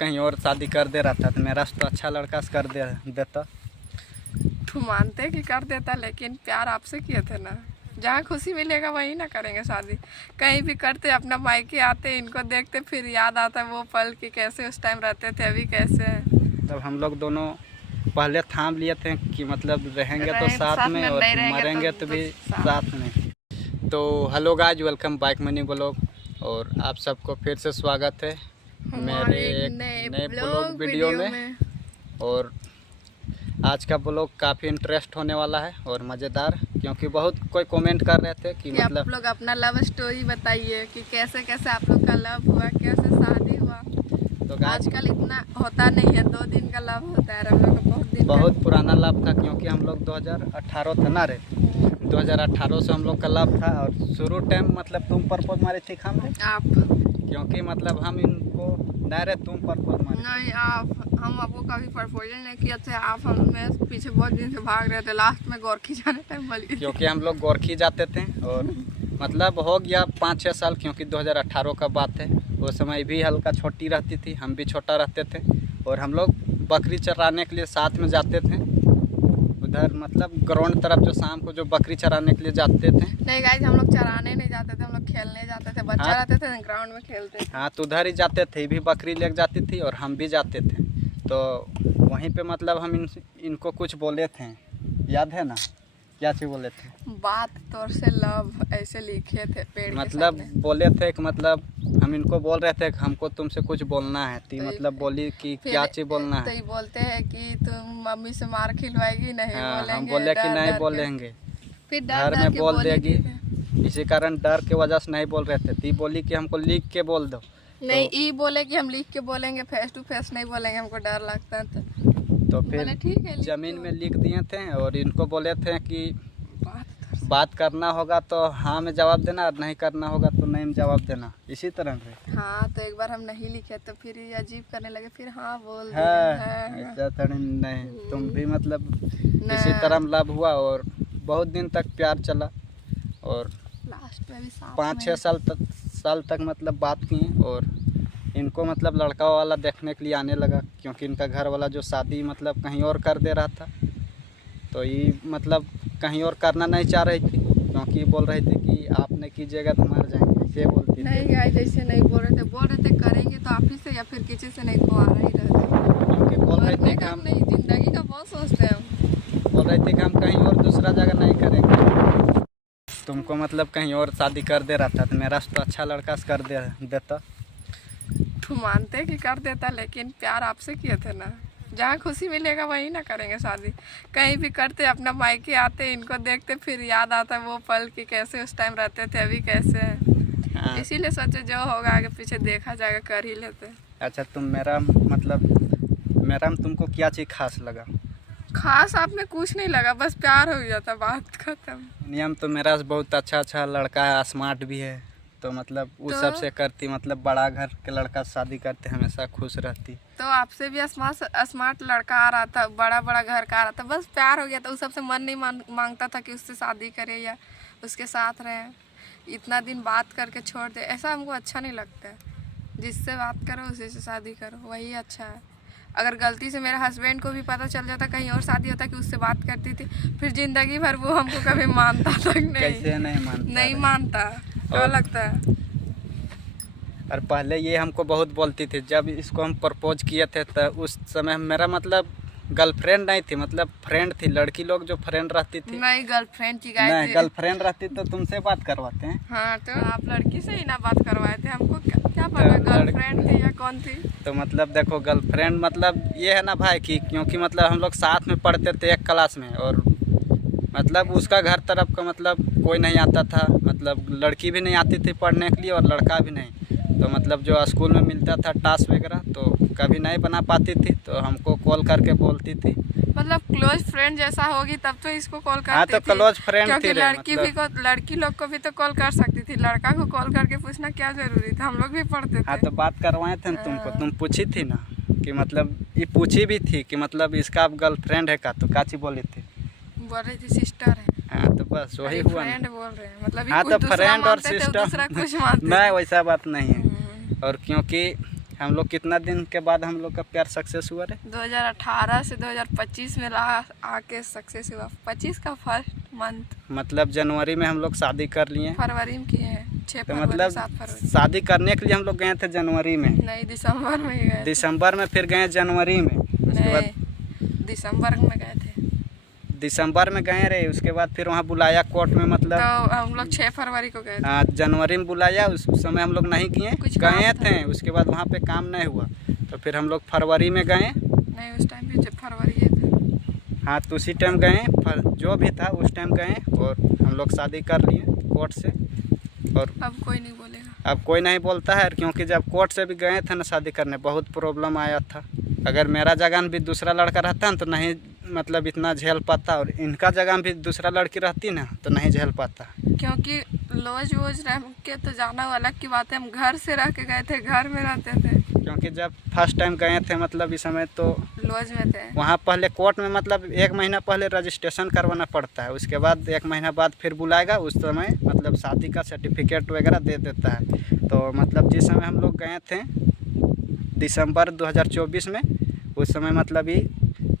कहीं और शादी कर दे रहा था तो मेरा से तो अच्छा लड़का से कर देता। तू मानते कि कर देता, लेकिन प्यार आपसे किए थे ना। जहाँ खुशी मिलेगा वहीं ना करेंगे शादी। कहीं भी करते अपना मायके आते, इनको देखते, फिर याद आता वो पल कि कैसे उस टाइम रहते थे, अभी कैसे हैं। मतलब हम लोग दोनों पहले थाम लिए थे कि मतलब रहेंगे तो साथ में और मरेंगे तो भी साथ में। तो hello guys, welcome back money blog और आप सबको फिर से स्वागत है मेरे एक नए ब्लॉग वीडियो में। और आज का ब्लॉग काफ़ी इंटरेस्ट होने वाला है और मज़ेदार, क्योंकि बहुत कोई कमेंट कर रहे थे कि मतलब आप लोग अपना लव स्टोरी बताइए कि कैसे कैसे आप लोग का लव हुआ, कैसे शादी हुआ। तो आजकल इतना होता नहीं है, 2 दिन का लव होता है, हम लोग का बहुत पुराना लव था, क्योंकि हम लोग 2018 था ना रे, 2018 से हम लोग का लव था। और शुरू टाइम मतलब तुम प्रपोज मारी थी हमने, आप, क्योंकि मतलब हम इनको नहीं रहे, तुम प्रपोज मारी नहीं आप, हम आपको कभी प्रपोजल नहीं किया थे। आप हमें पीछे बहुत दिन से भाग रहे थे, लास्ट में गोरखी जाने टाइम बोल गए, क्योंकि हम लोग गोरखी जाते थे और मतलब हो गया 5-6 साल, क्योंकि 2018 का बात है। वो समय भी हल्का छोटी रहती थी, हम भी छोटा रहते थे और हम लोग बकरी चराने के लिए साथ में जाते थे उधर, मतलब ग्राउंड तरफ जो शाम को जो बकरी चराने के लिए जाते थे। नहीं गाइस, हम लोग चराने नहीं जाते थे, हम लोग खेलने जाते थे। बच्चा रहते थे ग्राउंड में खेलते थे। हाँ, तो उधर ही जाते थे, भी बकरी ले जाती थी और हम भी जाते थे। तो वहीं पे मतलब हम इनको कुछ बोले थे, याद है ना क्या चीज़ बोले थे? बात तौर से लव ऐसे लिखे थे पेड़ मतलब के बोले थे कि मतलब हम इनको बोल रहे थे कि हमको तुमसे कुछ बोलना है। तो मतलब बोली कि क्या चीज़ बोलना है? तो ये बोलते हैं कि तुम मम्मी से मार खिलवाएगी, नहीं बोलेंगे। हम बोले कि नहीं बोलेंगे, फिर घर में बोल देगी, इसी कारण डर के वजह से नहीं बोल रहे थे। ती बोली कि हमको लिख के बोल दो। नहीं, ये बोले कि हम लिख के बोलेंगे, फेस टू फेस नहीं बोलेंगे, हमको डर लगता है। तो फिर ठीक है, जमीन में लिख दिए थे और इनको बोले थे कि बात करना होगा तो हाँ में जवाब देना, और नहीं करना होगा तो नहीं में जवाब देना, इसी तरह से। हाँ, तो एक बार हम नहीं लिखे तो फिर ये अजीब करने लगे, फिर हाँ बोल है ऐसा थोड़ी नहीं, तुम भी मतलब इसी तरह लव हुआ और बहुत दिन तक प्यार चला और लास्ट में भी 5-6 साल तक मतलब बात किए। और इनको मतलब लड़का वाला देखने के लिए आने लगा, क्योंकि इनका घर वाला जो शादी मतलब कहीं और कर दे रहा था, तो ये मतलब कहीं और करना नहीं चाह रही थी, क्योंकि बोल रही थी कि आपने कीजिएगा तो मर जाएंगे, ऐसे बोलती नहीं गाइस, जैसे नहीं बोल रहे थे करेंगे तो आप ही से या फिर किसी से नहीं, तो आ रही रहते, क्योंकि बोल रही थी कि हम नहीं, जिंदगी का बहुत सोचते हैं हम। बोल रही थी कि हम कहीं और दूसरा जगह नहीं करेंगे। तुमको मतलब कहीं और शादी कर दे रहा था तो मेरा से तो अच्छा लड़का से कर देता। तू मानते कि कर देता, लेकिन प्यार आपसे किए थे ना। जहाँ खुशी मिलेगा वहीं ना करेंगे शादी। कहीं भी करते अपना मायके आते, इनको देखते, फिर याद आता वो पल कि कैसे उस टाइम रहते थे, अभी कैसे हैं। इसीलिए सोचे जो होगा आगे पीछे देखा जाएगा, कर ही लेते। अच्छा, तुम मेरा में तुमको क्या चीज़ खास लगा? खास आप में कुछ नहीं लगा, बस प्यार हो गया था, बात खत्म। नियम तो मेरा बहुत अच्छा लड़का है, स्मार्ट भी है, तो मतलब उस सब से करती, मतलब बड़ा घर के लड़का शादी करते हमेशा खुश रहती। तो आपसे भी स्मार्ट लड़का आ रहा था, बड़ा घर का आ रहा था, बस प्यार हो गया था। उस सबसे मन नहीं मांगता था कि उससे शादी करे या उसके साथ रहे। इतना दिन बात करके छोड़ दे, ऐसा हमको अच्छा नहीं लगता। जिससे बात करो उसी से शादी करो, वही अच्छा है। अगर गलती से मेरे हस्बैंड को भी पता चल जाता कहीं और शादी होता कि उससे बात करती थी, फिर जिंदगी भर वो हमको कभी मानता तक नहीं। कैसे नहीं मानता क्या लगता है? और पहले ये हमको बहुत बोलती थी, जब इसको हम प्रपोज किए थे तो उस समय मेरा मतलब गर्लफ्रेंड नहीं थी, मतलब फ्रेंड थी। लड़की लोग जो फ्रेंड रहती थी, नहीं गर्लफ्रेंड की नहीं गर्लफ्रेंड रहती तो तुमसे बात करवाते हैं। हाँ, तो आप लड़की से ही ना बात करवाए थे, हमको क्या पता गर्लफ्रेंड थी या कौन थी। तो मतलब देखो, गर्लफ्रेंड मतलब ये है ना भाई कि क्योंकि मतलब हम लोग साथ में पढ़ते थे एक क्लास में, और मतलब उसका घर तरफ का मतलब कोई नहीं आता था, मतलब लड़की भी नहीं आती थी पढ़ने के लिए और लड़का भी नहीं। तो मतलब जो स्कूल में मिलता था टास्क वगैरह तो कभी नहीं बना पाती थी, तो हमको कॉल करके बोलती थी। मतलब क्लोज फ्रेंड जैसा होगी तब तो इसको कॉल करती हाँ, तो क्लोज फ्रेंड क्योंकि थी लड़की लोग को भी तो कॉल कर सकती थी, लड़का को कॉल करके पूछना क्या जरूरी था, हम लोग भी पढ़ते थे। हाँ, तो बात करवाए थे तुमको, तुम पूछी थी ना कि मतलब ये पूछी भी थी कि मतलब इसका आप गर्लफ्रेंड है का, तो काची बोली थी? बोल रही थी सिस्टर है। हाँ, तो बस वही हुआ। फ्रेंड बोल रहे हैं, मतलब हाँ, तो फ्रेंड और सिस्टर नहीं, नहीं, वैसा बात नहीं है। और क्योंकि हम लोग कितना दिन के बाद हम लोग का प्यार सक्सेस हुआ रे? 2018 से 2025 में आके सक्सेस हुआ। 25 का फर्स्ट मंथ, मतलब जनवरी में हम लोग शादी कर लिए। फरवरी में किए हैं, 6 तो फरवरी, मतलब 7 फरवरी। शादी करने के लिए हम लोग गए थे जनवरी में? नहीं, दिसंबर में ही गए। दिसंबर में फिर गए जनवरी में? उसके बाद दिसंबर में गए थे। दिसंबर में गए रहे, उसके बाद फिर वहाँ बुलाया कोर्ट में, मतलब तो हम लोग 6 फरवरी को गए थे। हाँ, जनवरी में बुलाया, उस समय हम लोग नहीं किए, गए थे। उसके बाद वहाँ पे काम नहीं हुआ, तो फिर हम लोग फरवरी में गए। नहीं, उस टाइम भी फरवरी है था। हाँ, तो उसी टाइम गए, जो भी था उस टाइम गए और हम लोग शादी कर लिए कोर्ट से। और अब कोई नहीं बोलेगा। अब कोई नहीं बोलता है, क्योंकि जब कोर्ट से भी गए थे ना शादी करने, बहुत प्रॉब्लम आया था। अगर मेरा जगह में भी दूसरा लड़का रहता ना तो नहीं मतलब इतना झेल पाता, और इनका जगह में भी दूसरा लड़की रहती ना तो नहीं झेल पाता। क्योंकि लॉज वोज रह के तो जाना अलग की बात है, हम घर से रह के गए थे, घर में रहते थे। क्योंकि जब फर्स्ट टाइम गए थे मतलब इस समय तो लॉज में थे। वहाँ पहले कोर्ट में मतलब 1 महीना पहले रजिस्ट्रेशन करवाना पड़ता है, उसके बाद 1 महीना बाद फिर बुलाएगा, उस समय मतलब शादी का सर्टिफिकेट वगैरह दे देता है। तो मतलब जिस समय हम लोग गए थे दिसंबर 2024 में, उस समय मतलब ही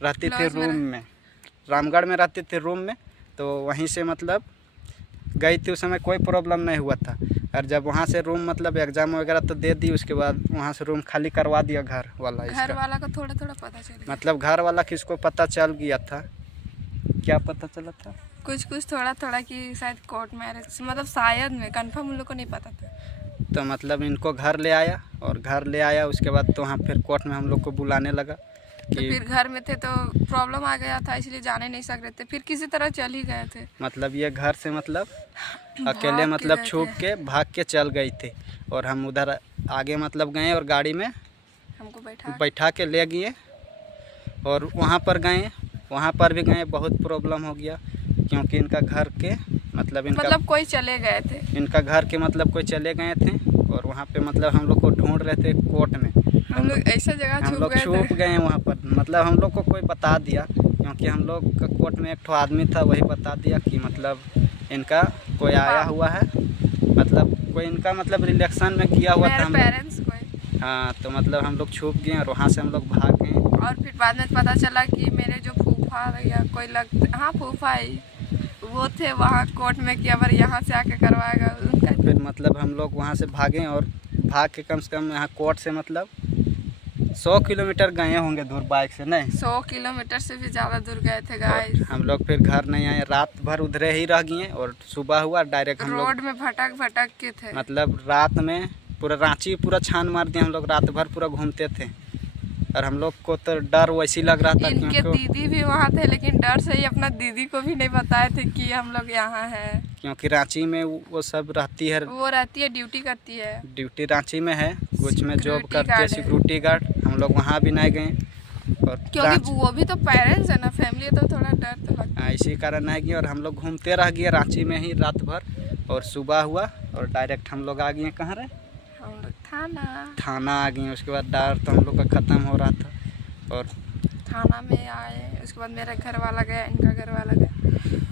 रहती थी रूम में, रामगढ़ में रहती थी रूम में। तो वहीं से मतलब गई थी, उस समय कोई प्रॉब्लम नहीं हुआ था। और जब वहाँ से रूम मतलब एग्ज़ाम वगैरह तो दे दी, उसके बाद वहाँ से रूम खाली करवा दिया घर वाला। घर वाला को थोड़ा थोड़ा पता चल गया। मतलब घर वाला किसको पता चल गया था? क्या पता चला था? कुछ थोड़ा थोड़ा कि शायद कोर्ट मैरिज, मतलब शायद में, कंफर्म उन लोग को नहीं पता था। तो मतलब इनको घर ले आया, और घर ले आया उसके बाद तो वहाँ फिर कोर्ट में हम लोग को बुलाने लगा तो फिर घर में थे तो प्रॉब्लम आ गया था, इसलिए जाने नहीं सक रहे थे। फिर किसी तरह चल ही गए थे। मतलब ये घर से मतलब अकेले मतलब छुप के भाग के चल गई थी, और हम उधर आगे मतलब गए और गाड़ी में हमको बैठा के ले गए और वहाँ पर गए। वहाँ पर भी गए, बहुत प्रॉब्लम हो गया, क्योंकि इनका घर के मतलब कोई चले गए थे, इनका घर के मतलब कोई चले गए थे, और वहाँ पे मतलब हम लोग को ढूंढ रहे थे कोर्ट में। हम लोग ऐसा जगह हम लोग छुप गए वहाँ पर, मतलब हम लोग को कोई बता दिया, क्योंकि हम लोग का कोर्ट में एक ठो आदमी था, वही बता दिया कि मतलब इनका कोई आया हुआ है, मतलब कोई इनका मतलब रिलेक्शन में किया हुआ था पेरेंट्स कोई। हाँ, तो मतलब हम लोग छुप गए और वहाँ से हम लोग भाग गए। और फिर बाद में पता चला कि मेरे जो फूफा या कोई हाँ फूफा ही वो थे वहाँ कोर्ट में, कि अगर यहाँ से आके करवाएगा उनका। फिर मतलब हम लोग वहाँ से भागे, और भाग के कम से कम यहाँ कोर्ट से मतलब 100 किलोमीटर गए होंगे दूर बाइक से। नहीं, 100 किलोमीटर से भी ज़्यादा दूर गए थे गाइस। हम लोग फिर घर नहीं आए, रात भर उधरे ही रह गए, और सुबह हुआ डायरेक्ट हम लोग रोड में भटक के थे। मतलब रात में पूरा रांची पूरा छान मार दिया, हम लोग रात भर पूरा घूमते थे। और हम लोग को तो डर वैसी लग रहा था, इनके दीदी भी वहाँ थे, लेकिन डर से ही अपना दीदी को भी नहीं बताए थे कि हम लोग यहाँ हैं, क्योंकि रांची में वो सब रहती है, वो रहती है, ड्यूटी करती है, ड्यूटी रांची में है, कुछ में जॉब करती है, सिक्योरिटी गार्ड। हम लोग वहाँ भी नहीं गए, और क्योंकि वो भी तो पेरेंट्स है ना, फैमिली है, तो थोड़ा डर तो लगता है। इसी कारण नहीं गए, और हम लोग घूमते रह गए रांची में ही रात भर। और सुबह हुआ और डायरेक्ट हम लोग आ गए, कहाँ रहे, हम लोग थाना आ गए। उसके बाद डर तो हम लोग का ख़त्म हो रहा था, और थाना में आए। उसके बाद मेरा घर वाला गया, इनका घर वाला गया,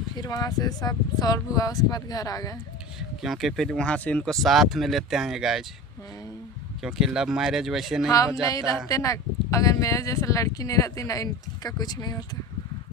फिर वहाँ से सब सॉल्व हुआ। उसके बाद घर आ गए, क्योंकि फिर वहाँ से इनको साथ में लेते आए गाइज, क्योंकि लव मैरिज वैसे नहीं हो जाता। नहीं रहते ना, अगर मेरे जैसे लड़की नहीं रहती ना, इनका कुछ नहीं होता।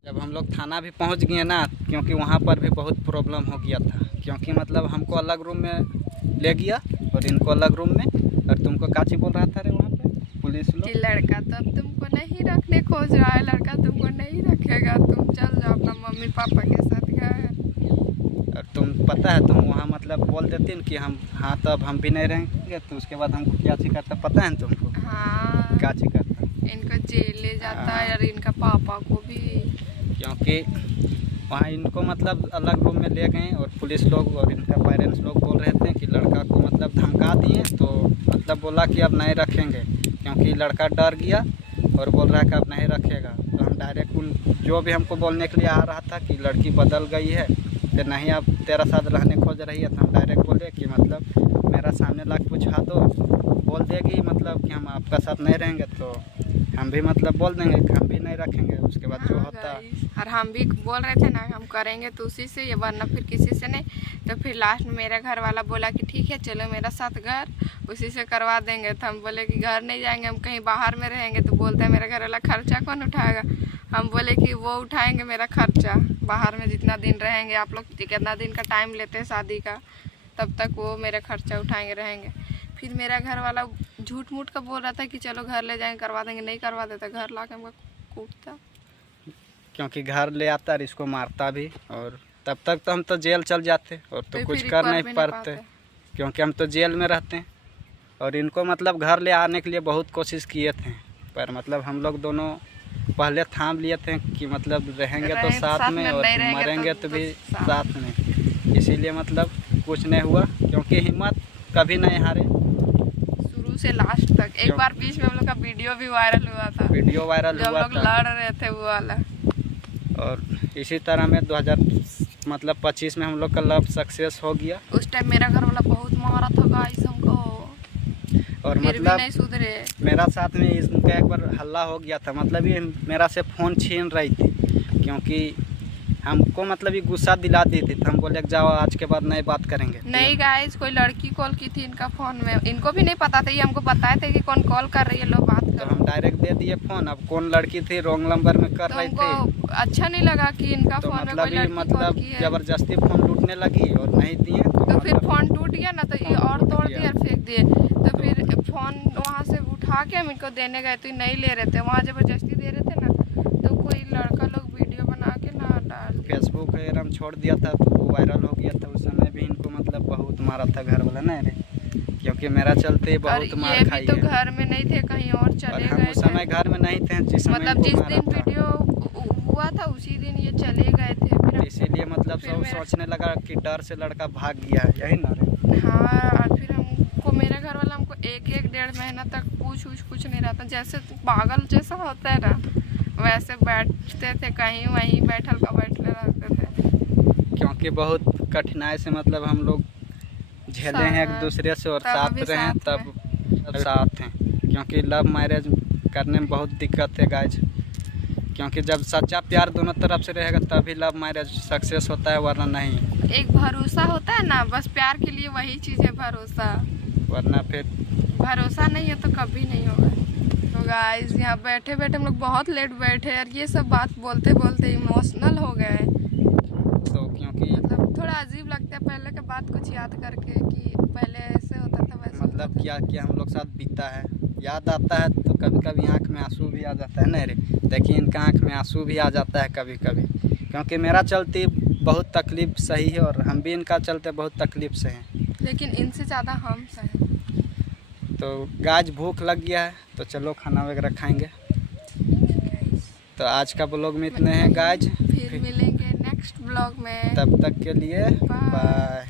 जब हम लोग थाना भी पहुँच गए ना, क्योंकि वहाँ पर भी बहुत प्रॉब्लम हो गया था, क्योंकि मतलब हमको अलग रूम में ले गया और इनको अलग रूम में। और तुमको काची बोल रहा था रे वहाँ पे पुलिस लोग कि लड़का तो अब तुमको नहीं रखने खोज रहा है, लड़का तुमको नहीं रखेगा, तुम चल जाओ अपना मम्मी पापा के साथ घर। और तुम पता है, तुम वहाँ मतलब बोल देती न कि हम हाँ तब हम भी नहीं रहेंगे, तो उसके बाद हमको क्या ची करता पता है न तुमको? हाँ, क्या ची करता, इनको जेल ले जाता है, और इनका पापा को भी, क्योंकि वहाँ इनको मतलब अलग रूम में ले गए। और पुलिस लोग और इनका पेरेंट्स लोग बोल रहे थे कि लड़का को मतलब धमका दिए, तो मतलब बोला कि अब नहीं रखेंगे, क्योंकि लड़का डर गया और बोल रहा है कि अब नहीं रखेगा। तो हम डायरेक्ट उन जो भी हमको बोलने के लिए आ रहा था कि लड़की बदल गई है, तो नहीं अब तेरा साथ रहने खोज रही है, तो हम डायरेक्ट बोले कि मतलब मेरा सामने लाके पूछा दो, बोल देगी मतलब कि हम आपका साथ नहीं रहेंगे, तो हम भी मतलब बोल देंगे कि हम भी नहीं रखेंगे, उसके बाद जो होता। और हम भी बोल रहे थे ना हम करेंगे तो उसी से, ये वरना फिर किसी से नहीं। तो फिर लास्ट में मेरा घर वाला बोला कि ठीक है चलो मेरा साथ घर, उसी से करवा देंगे। तो हम बोले कि घर नहीं जाएंगे, हम कहीं बाहर में रहेंगे। तो बोलते हैं मेरा घर वाला खर्चा कौन उठाएगा? हम बोले कि वो उठाएंगे मेरा खर्चा, बाहर में जितना दिन रहेंगे। आप लोग कितना दिन का टाइम लेते हैं शादी का, तब तक वो मेरा खर्चा उठाएंगे रहेंगे। फिर मेरा घर वाला झूठ मूठ का बोल रहा था कि चलो घर ले जाएंगे करवा देंगे, नहीं करवा देता, घर ला के हमको कूटता। क्योंकि घर ले आता और इसको मारता भी, और तब तक तो हम तो जेल चल जाते और तो कुछ कर नहीं पाते, क्योंकि हम तो जेल में रहते हैं। और इनको मतलब घर ले आने के लिए बहुत कोशिश किए थे, पर मतलब हम लोग दोनों पहले थाम लिए थे कि मतलब रहेंगे तो साथ में और मरेंगे तो भी साथ में। इसीलिए मतलब कुछ नहीं हुआ, क्योंकि हिम्मत कभी नहीं हारे शुरू से लास्ट तक। एक बार बीच में हम लोग का वीडियो भी वायरल हुआ था, वीडियो वायरल हुआ था, लड़ रहे थे वो वाला। और इसी तरह में 2025 में हम लोग का लव सक्सेस हो गया। उस टाइम मेरा घर वाला बहुत मारा था गाइस हमको, और फिर मतलब भी नहीं सुधरे। मेरा साथ में इनका एक बार हल्ला हो गया था, मतलब ये मेरा से फ़ोन छीन रही थी, क्योंकि हमको मतलब ये गुस्सा दिला दी थी। तो हम बोले जाओ आज के बाद नहीं बात करेंगे। नहीं गाइस, कोई लड़की कॉल की थी इनका फ़ोन में, इनको भी नहीं पता था, ये हमको बताए थे कि कौन कॉल कर रही है, लो बात करो। तो हम डायरेक्ट दे दिए फ़ोन। अब कौन लड़की थी रॉन्ग नंबर में कर रही थी, अच्छा नहीं लगा कि इनका तो फ़ोन में मतलब कोई लड़की मतलब ज़बरदस्ती फ़ोन लूटने लगी और नहीं दिए। तो फिर फ़ोन टूट गया ना, तो ये और तोड़ दिया और फेंक दिए। तो फिर फ़ोन वहाँ से उठा के हम इनको देने गए तो नहीं ले रहे थे, वहाँ ज़बरदस्ती दे रहे थे ना। तो कोई लड़का लोग वीडियो बना के ना डाल फेसबुक वगैरह में छोड़ दिया था, तो वो वायरल हो गया था। उस समय भी इनको मतलब बहुत मारा था घर वाला, नहीं रे, क्योंकि मेरा चलते बहुत मार खाई तो घर में नहीं थे, कहीं और चले गए। उस समय घर में नहीं थे, जिस समय मतलब जिस दिन वीडियो हुआ था उसी दिन ये चले गए थे। फिर इसीलिए मतलब सब सोचने लगा कि डर से लड़का भाग गया है, यही ना रे। हाँ, और फिर हमको मेरा घर वाला हमको एक 1.5 महीना तक कुछ नहीं रहता, जैसे पागल जैसा होता है ना वैसे बैठते थे, कहीं वहीं बैठे रहते थे। क्योंकि बहुत कठिनाई से मतलब हम लोग झेले हैं एक दूसरे से, और साथ रहे हैं तब साथ हैं। क्योंकि लव मैरिज करने में बहुत दिक्कत है गाइज, क्योंकि जब सच्चा प्यार दोनों तरफ से रहेगा तभी लव मैरिज सक्सेस होता है, वरना नहीं। एक भरोसा होता है ना, बस प्यार के लिए वही चीज़ है भरोसा, वरना फिर भरोसा नहीं है तो कभी नहीं होगा। तो गाइस यहाँ बैठे हम लोग बहुत लेट बैठे और ये सब बात बोलते बोलते इमोशनल हो गए। तो क्योंकि मतलब थोड़ा अजीब लगता है पहले के बात कुछ याद करके कि पहले ऐसे होता था वैसे मतलब क्या क्या हम लोग साथ बीता है, याद आता है तो कभी कभी आँख में आंसू भी आ जाता है। नहीं रे, देखिए इनका आँख में आंसू भी आ जाता है कभी कभी, क्योंकि मेरा चलते बहुत तकलीफ़ सही है और हम भी इनका चलते बहुत तकलीफ़ से हैं, लेकिन इनसे ज़्यादा हम सही। तो गाज भूख लग गया है, तो चलो खाना वगैरह खाएंगे। तो आज का ब्लॉग में इतने हैं गाज, फिर मिलेंगे नेक्स्ट ब्लॉग में, तब तक के लिए बाय।